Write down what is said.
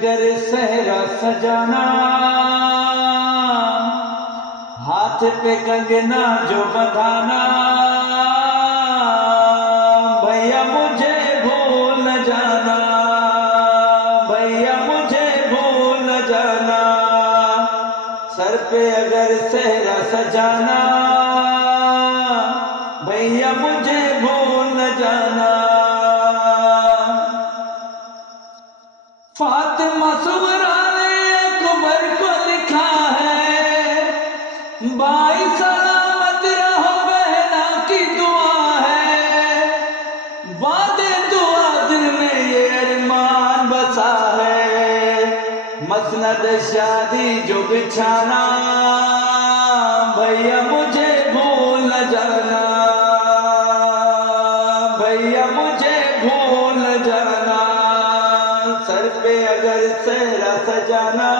अगर सहरा सजाना, हाथ पे कंगना जो बंधाना, भैया मुझे भूल न जाना, भैया मुझे भूल न जाना। सर पे अगर सहरा सजाना, भैया मुझे भूल न जाना। फातिमा सुगरा ने अकबर को लिखा है, भाई सलामत रहो बहना की दुआ है। वादे दुआ दिल में ये अरमान बसा है, मसनद शादी जो बिछाना, भैया मुझे भूल न जाना, भैया मुझे भूल न जाना। सर पे अगर सहरा सजाना,